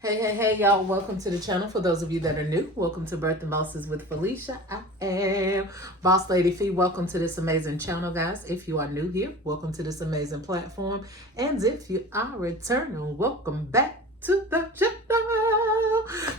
Hey, y'all. Welcome to the channel. For those of you that are new, welcome to Birthing Bosses with Felicia. I am Boss Lady Fee. Welcome to this amazing channel, guys. If you are new here, welcome to this amazing platform. And if you are returning, welcome back to the channel.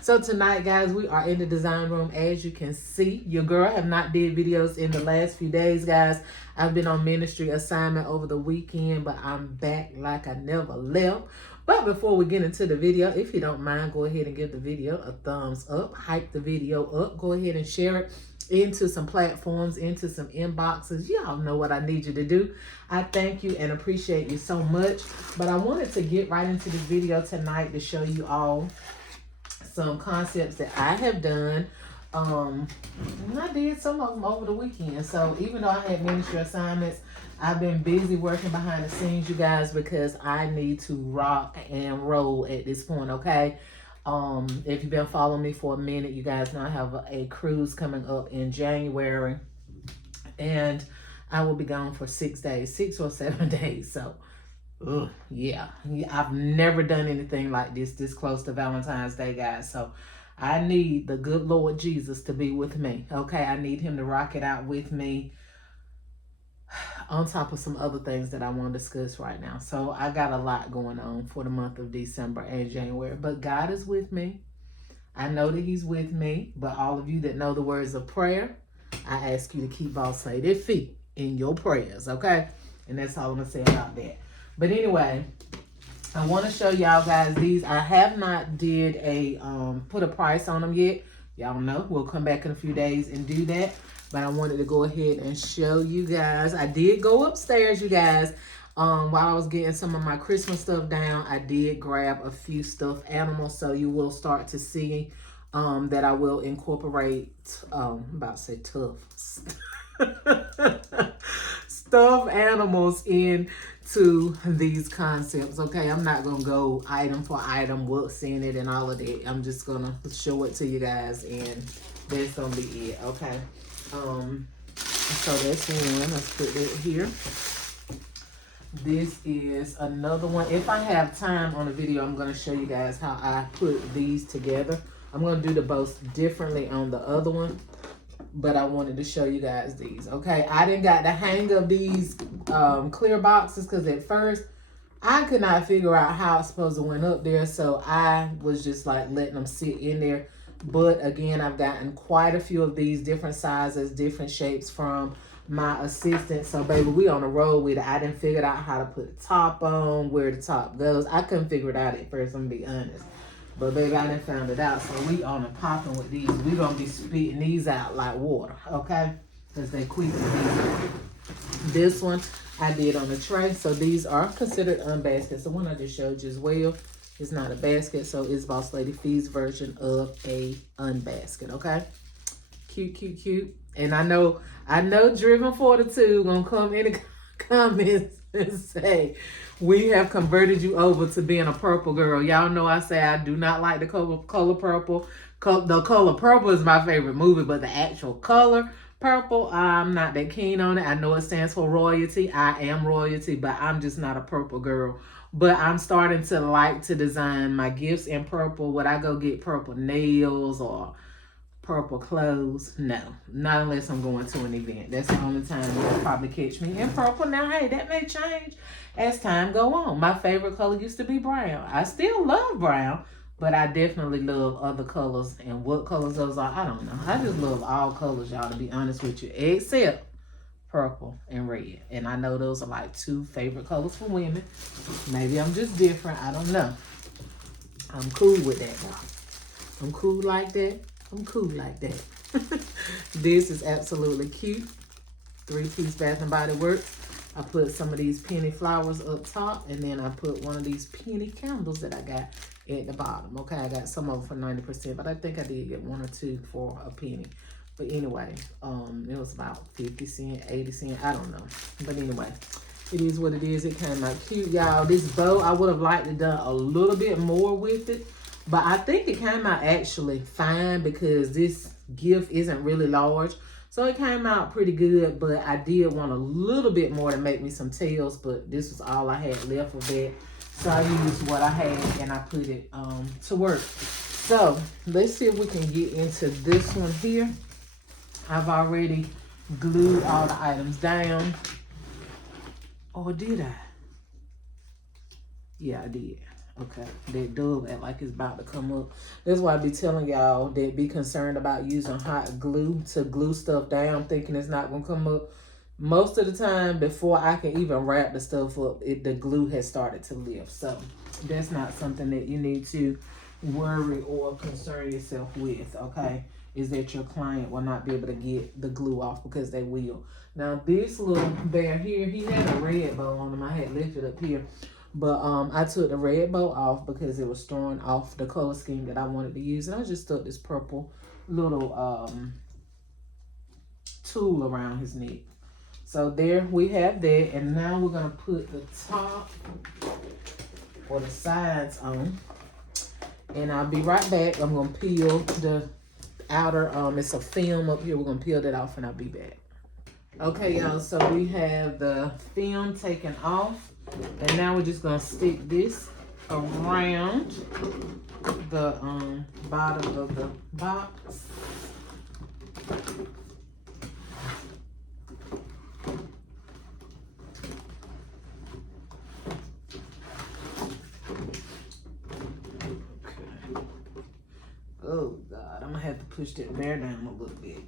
So tonight, guys, we are in the design room. As you can see, your girl have not did videos in the last few days, guys. I've been on ministry assignment over the weekend, but I'm back like I never left. But before we get into the video, if you don't mind, go ahead and give the video a thumbs up. Hype the video up. Go ahead and share it into some platforms, into some inboxes. Y'all know what I need you to do. I thank you and appreciate you so much. But I wanted to get right into this video tonight to show you all some concepts that I have done. And I did some of them over the weekend. So even though I had ministry assignments, I've been busy working behind the scenes, you guys, because I need to rock and roll at this point, okay? If you've been following me for a minute, you guys know I have a cruise coming up in January. And I will be gone for 6 days, 6 or 7 days. So, yeah, I've never done anything like this close to Valentine's Day, guys. So, I need the good Lord Jesus to be with me, okay? I need him to rock it out with me, on top of some other things that I want to discuss right now. So I got a lot going on for the month of December and January. But God is with me. I know that he's with me. But all of you that know the words of prayer, I ask you to keep Boss Lady Fee in your prayers, okay? And that's all I'm going to say about that. But anyway, I want to show y'all guys these. I have not did a put a price on them yet. Y'all know we'll come back in a few days and do that. But I wanted to go ahead and show you guys. I did go upstairs, you guys. While I was getting some of my Christmas stuff down, I did grab a few stuffed animals. So you will start to see that I will incorporate, I'm about to say tough, stuffed animals into these concepts, okay? I'm not going to go item for item, what's in it and all of that. I'm just going to show it to you guys and that's going to be it, okay? So that's one. Let's put it here. This is another one. If I have time on the video, I'm going to show you guys how I put these together. I'm going to do the both differently on the other one, but I wanted to show you guys these. Okay, I didn't got the hang of these clear boxes because at first I could not figure out how it's supposed to went up there, so I was just like letting them sit in there. But again, I've gotten quite a few of these different sizes, different shapes from my assistant. So baby, we on the road with it. I didn't figure out how to put the top on, where the top goes. I couldn't figure it out at first, I'm gonna be honest. But baby, I done found it out. So we on the popping with these. We gonna be spitting these out like water, okay? Because they quick to be. This one I did on the tray. So these are considered unbaskets. The one I just showed you as well. It's not a basket, so it's Boss Lady Fee's version of a unbasket, okay? Cute. And I know Driven 42 gonna come in the comments and say, we have converted you over to being a purple girl. Y'all know I say I do not like the color purple. The color purple is my favorite movie, but the actual color purple, I'm not that keen on it. I know it stands for royalty. I am royalty, but I'm just not a purple girl. But I'm starting to like to design my gifts in purple. Would I go get purple nails or purple clothes? No, not unless I'm going to an event. That's the only time you'll probably catch me in purple. Now, hey, that may change as time go on. My favorite color used to be brown. I still love brown, but I definitely love other colors. And what colors those are, I don't know. I just love all colors, y'all, to be honest with you, except purple and red. And I know those are like two favorite colors for women. Maybe I'm just different. I don't know. I'm cool with that, though. I'm cool like that. I'm cool like that. This is absolutely cute. 3-piece Bath and Body Works. I put some of these penny flowers up top, and then I put one of these penny candles that I got at the bottom. Okay, I got some of them for 90%, but I think I did get 1 or 2 for a penny. But anyway, it was about 50 cents, 80 cents, I don't know. But anyway, it is what it is. It came out cute, y'all. This bow, I would have liked to done a little bit more with it. But I think it came out actually fine because this gift isn't really large. So it came out pretty good, but I did want a little bit more to make me some tails. But this was all I had left of that. So I used what I had and I put it to work. So let's see if we can get into this one here. I've already glued all the items down. Or did I? Yeah, I did. Okay, that dove act like it's about to come up. That's why I be telling y'all that be concerned about using hot glue to glue stuff down, thinking it's not gonna come up. Most of the time, before I can even wrap the stuff up, the glue has started to lift. So that's not something that you need to worry or concern yourself with, okay? Is that your client will not be able to get the glue off, because they will. Now, this little bear here, he had a red bow on him. I had left it up here. But I took the red bow off because it was throwing off the color scheme that I wanted to use. And I just stuck this purple little tool around his neck. So there we have that. And now we're going to put the top or the sides on. And I'll be right back. I'm going to peel the outer, it's a film up here. We're going to peel that off and I'll be back. Okay, y'all, so we have the film taken off. And now we're just gonna stick this around the bottom of the box. Okay. Oh God, I'm gonna have to push that bear down a little bit.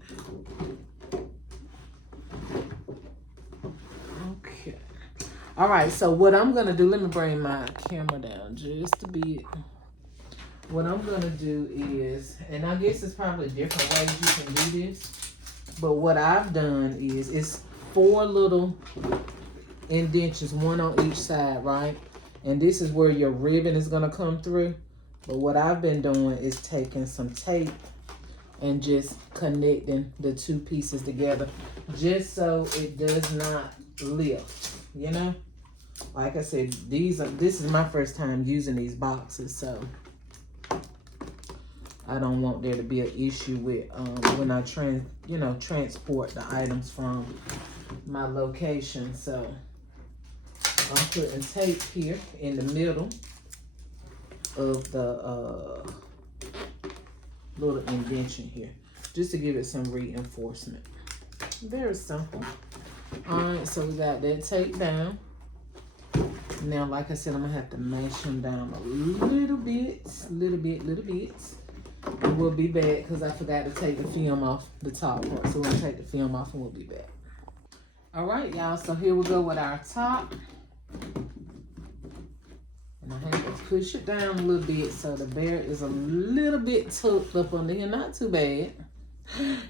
Okay. All right, so what I'm going to do, let me bring my camera down just a bit. What I'm going to do is, and I guess it's probably different ways you can do this, but what I've done is, it's 4 little indentions, one on each side, right? And this is where your ribbon is going to come through. But what I've been doing is taking some tape and just connecting the 2 pieces together, just so it does not lift, you know? Like I said, this is my first time using these boxes, so I don't want there to be an issue with when I transport the items from my location. So I'm putting tape here in the middle of the little indentation here, just to give it some reinforcement. Very simple. All right, so we got that tape down. Now, like I said, I'm gonna have to mash them down a little bit. And we'll be back because I forgot to take the film off the top part. So we're gonna take the film off and we'll be back. All right, y'all, so here we go with our top. And I have to push it down a little bit so the bear is a little bit tucked up under here. Not too bad.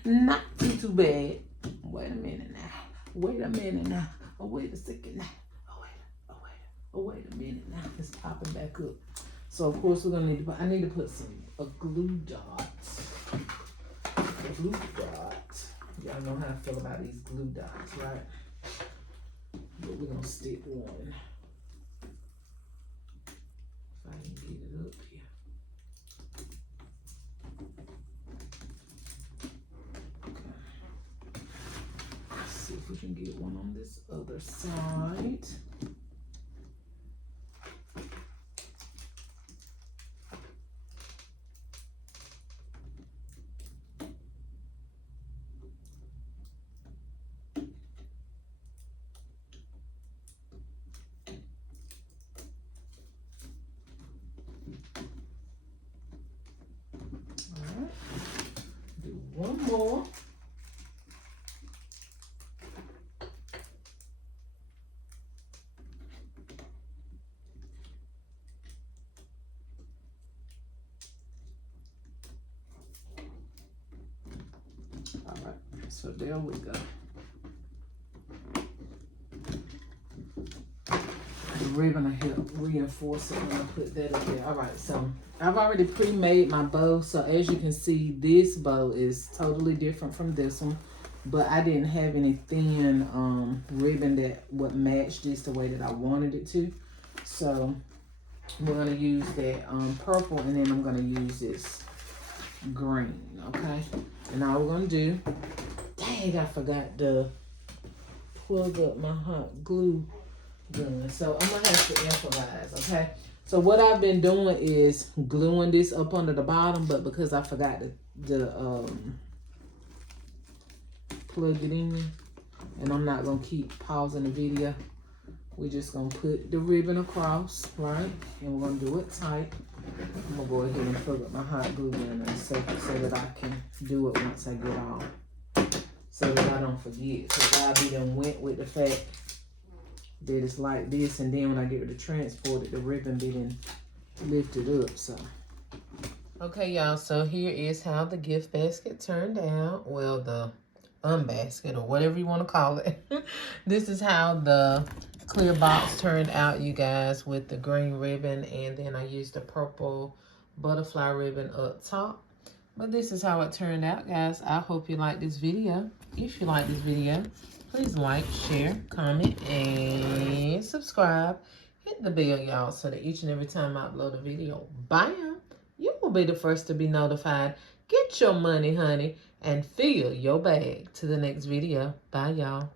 Not too bad. Wait a minute now. Wait a minute now. Oh, wait a second now. Oh, wait a minute now. It's popping back up. So, of course, we're going to need to put, I need to put a glue dot. A glue dot. Y'all know how I feel about these glue dots, right? But we're going to stick one. If I can get it up here. Okay. Let's see if we can get one on this other side. One more. All right, so there we go. The ribbon will help reinforce it when I put that up there. All right, so I've already pre-made my bow. So as you can see, this bow is totally different from this one. But I didn't have any thin ribbon that would match this the way that I wanted it to. So we're going to use that purple, and then I'm going to use this green, okay? And all we're going to do, dang, I forgot to plug up my hot glue gun. So I'm gonna have to improvise, okay? So what I've been doing is gluing this up under the bottom, but because I forgot to plug it in, and I'm not gonna keep pausing the video, we're just gonna put the ribbon across, right? And we're gonna do it tight. I'm gonna go ahead and plug up my hot glue gun in a second so that I can do it once I get off, so that I don't forget. Because I'll be done went with the fact that it's like this, and then when I get to transport it, the ribbon be done lifted up. So okay, y'all, so here is how the gift basket turned out. Well, the unbasket, or whatever you want to call it. This is how the clear box turned out, you guys, with the green ribbon, and then I used the purple butterfly ribbon up top. But this is how it turned out, guys. I hope you like this video. If you like this video, please like, share, comment, and subscribe. Hit the bell, y'all, so that each and every time I upload a video, bam, you will be the first to be notified. Get your money, honey, and fill your bag. To the next video. Bye, y'all.